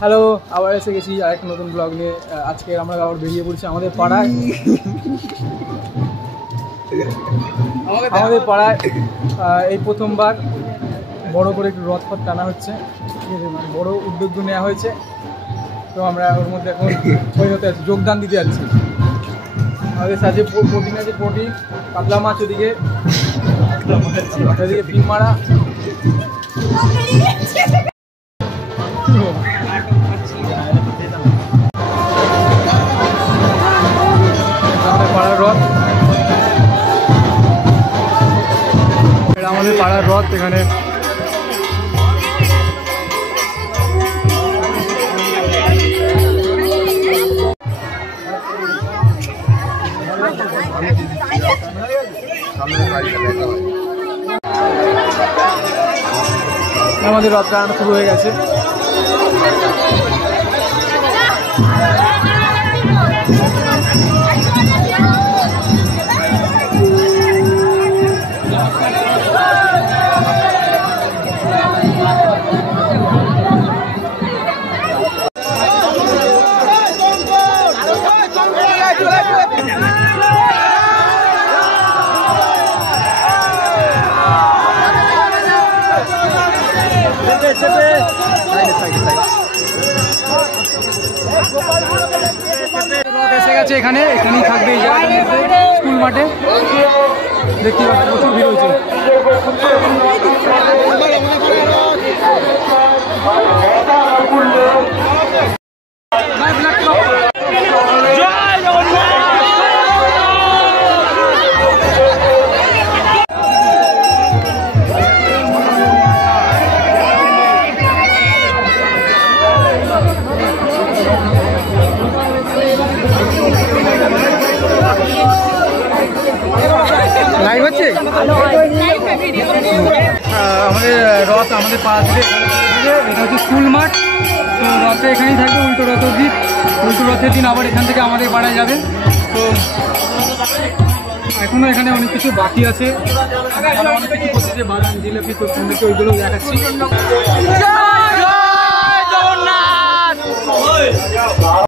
Hello, আবার এসে গেছি আরেকটা নতুন ব্লগ নিয়ে। আজকে আমরা আবার বেরিয়ে পড়ছি আমাদের পাড়ায়। এই প্রথমবার বড় করে একটু রথ পথ টানা হচ্ছে, ঠিক আছে, মানে বড় উদ্যোগ নেওয়া হয়েছে। তো আমরা ওর মধ্যে এখন হতে আছি, যোগদান দিতে যাচ্ছি। আমাদের সাথে প্রোটিন আছে, প্রোটিন, কাতলা মাছ, ওদিকে ফিম মারা। আমাদের পাড়ার রথ এখানে আমাদের রথ টানানো শুরু হয়ে গেছে। এসে গেছে, এখানেই থাকবে এই জায়গাটার মধ্যে, স্কুল মাঠে। দেখতে পাচ্ছি প্রচুর ভিড় হয়েছে। লাইভ হচ্ছে আমাদের রথ, আমাদের পাড়া থেকে। এটা হচ্ছে স্কুল মাঠ। তো রথে এখানেই থাকবে উল্টো রথের দিন। উল্টো রথের দিন আবার এখান থেকে আমাদের পাড়ায় যাবে। তো এখনও এখানে অনেক কিছু বাকি আছে, অনেক কিছু করতেছে, বাদাম, জিলাপি। তো তোমাদেরকে ওইগুলো দেখাচ্ছি।